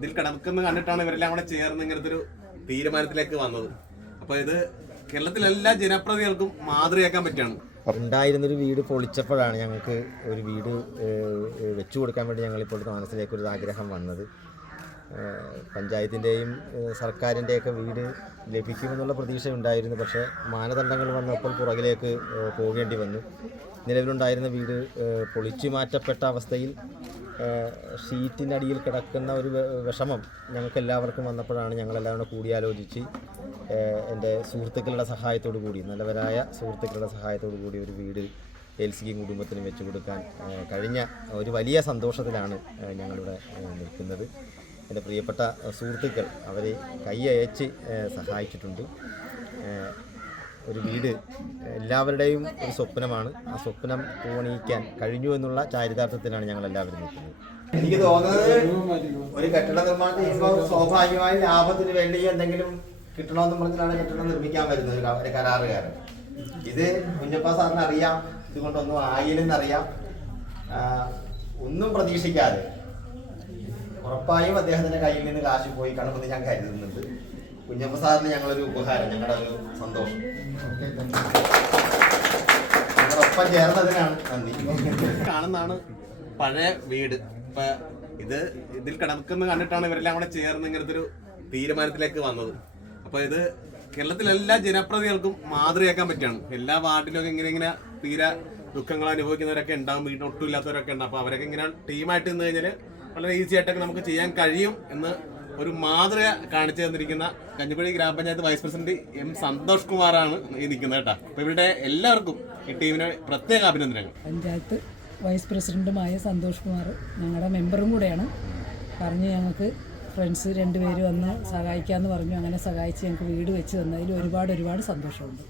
ഇതിൽ കിടക്കുന്ന കണ്ടിട്ടാണ് ഇവരെല്ലാം കൂടെ ചേർന്ന് ഇങ്ങനത്തെ ഒരു തീരുമാനത്തിലേക്ക് വന്നത്. അപ്പോൾ ഇത് കേരളത്തിലെ എല്ലാ ജനപ്രതിനിധികൾക്കും മാതൃകയാക്കാൻ പറ്റുകയാണ്. ഉണ്ടായിരുന്നൊരു വീട് പൊളിച്ചപ്പോഴാണ് ഞങ്ങൾക്ക് ഒരു വീട് വെച്ചു കൊടുക്കാൻ വേണ്ടി ഞങ്ങളിപ്പോഴത്തെ മനസ്സിലേക്ക് ഒരു ആഗ്രഹം വന്നത്. പഞ്ചായത്തിൻ്റെയും സർക്കാരിൻ്റെയൊക്കെ വീട് ലഭിക്കുമെന്നുള്ള പ്രതീക്ഷ ഉണ്ടായിരുന്നു. പക്ഷേ മാനദണ്ഡങ്ങൾ വന്നപ്പോൾ പുറകിലേക്ക് പോകേണ്ടി വന്നു. നിലവിലുണ്ടായിരുന്ന വീട് പൊളിച്ചു മാറ്റപ്പെട്ട അവസ്ഥയിൽ ഷീറ്റിനടിയിൽ കിടക്കുന്ന ഒരു വിഷമം ഞങ്ങൾക്കെല്ലാവർക്കും വന്നപ്പോഴാണ് ഞങ്ങളെല്ലാവരും കൂടിയാലോചിച്ച് എൻ്റെ സുഹൃത്തുക്കളുടെ സഹായത്തോടു കൂടി, നല്ലവരായ സുഹൃത്തുക്കളുടെ സഹായത്തോടു കൂടി ഒരു വീട് എൽസിക്കും കുടുംബത്തിനും വെച്ച് കൊടുക്കാൻ കഴിഞ്ഞ ഒരു വലിയ സന്തോഷത്തിലാണ് ഞങ്ങളിവിടെ നിൽക്കുന്നത്. എൻ്റെ പ്രിയപ്പെട്ട സുഹൃത്തുക്കൾ അവർ കൈയയച്ച് സഹായിച്ചിട്ടുണ്ട്. ഒരു വീട് എല്ലാവരുടെയും ഒരു സ്വപ്നമാണ്. ആ സ്വപ്നം പൂവണിയിക്കാൻ കഴിഞ്ഞു എന്നുള്ള ചാരിതാർത്ഥത്തിലാണ് ഞങ്ങളെല്ലാവരും നിൽക്കുന്നത്. എനിക്ക് തോന്നുന്നത് ഒരു കെട്ടിട നിർമ്മാണം ചെയ്യുമ്പോൾ സ്വാഭാവികമായും ലാഭത്തിന് വേണ്ടി എന്തെങ്കിലും കിട്ടണമെന്ന് പറഞ്ഞാണ് കെട്ടിടം നിർമ്മിക്കാൻ വരുന്നത് ഒരു കരാറുകാരൻ. ഇത് കുഞ്ഞപ്പ സാറിന് അറിയാം, ഇതുകൊണ്ടൊന്നും ആയില്ലെന്നറിയാം. ഒന്നും പ്രതീക്ഷിക്കാതെ ഉറപ്പായും അദ്ദേഹത്തിൻ്റെ കയ്യിൽ നിന്ന് കാശ് പോയി കാണുമെന്ന് ഞാൻ കരുതുന്നുണ്ട്. കുഞ്ഞപ്പ സാറിന് ഞങ്ങളൊരു ഉപഹാരം, ഞങ്ങളുടെ ഒരു സന്തോഷം, ഞങ്ങളൊപ്പം ചേർന്നതിനാണ് നന്ദി. കാണുന്നതാണ് പഴയ വീട്. ഇപ്പൊ ഇതിൽ കിടക്കുന്ന കണ്ടിട്ടാണ് ഇവരെല്ലാം കൂടെ ചേർന്ന് ഇങ്ങനത്തെ ഒരു തീരുമാനത്തിലേക്ക് വന്നത്. അപ്പൊ ഇത് കേരളത്തിലെ എല്ലാ ജനപ്രതിനിധികൾക്കും മാതൃകയാക്കാൻ പറ്റുകയാണ്. എല്ലാ വാർഡിലും ഇങ്ങനെ തീരെ ദുഃഖങ്ങൾ അനുഭവിക്കുന്നവരൊക്കെ ഉണ്ടാകും, വീടിന് ഒട്ടുമില്ലാത്തവരൊക്കെ ഉണ്ടാവും. അപ്പോൾ അവരൊക്കെ ഇങ്ങനെ ടീമായിട്ട് നിന്ന് കഴിഞ്ഞാൽ വളരെ ഈസി ആയിട്ടൊക്കെ നമുക്ക് ചെയ്യാൻ കഴിയും എന്ന് ഒരു മാതൃക കാണിച്ചു തന്നിരിക്കുന്ന കഞ്ഞിക്കുഴി ഗ്രാമപഞ്ചായത്ത് വൈസ് പ്രസിഡന്റ് എം സന്തോഷ് കുമാറാണ് ഈ നിൽക്കുന്നത് കേട്ടോ. അപ്പോൾ ഇവരുടെ എല്ലാവർക്കും ഈ ടീമിന് പ്രത്യേക അഭിനന്ദനങ്ങൾ. പഞ്ചായത്ത് വൈസ് പ്രസിഡന്റുമായ സന്തോഷ് കുമാർ ഞങ്ങളുടെ മെമ്പറും കൂടെയാണ്. പറഞ്ഞ് ഞങ്ങൾക്ക് ഫ്രണ്ട്സ് 2 പേര് വന്ന് സഹായിക്കാമെന്ന് പറഞ്ഞു. അങ്ങനെ സഹായിച്ച് ഞങ്ങൾക്ക് വീട് വെച്ച് തന്നതിൽ ഒരുപാട് സന്തോഷമുണ്ട്.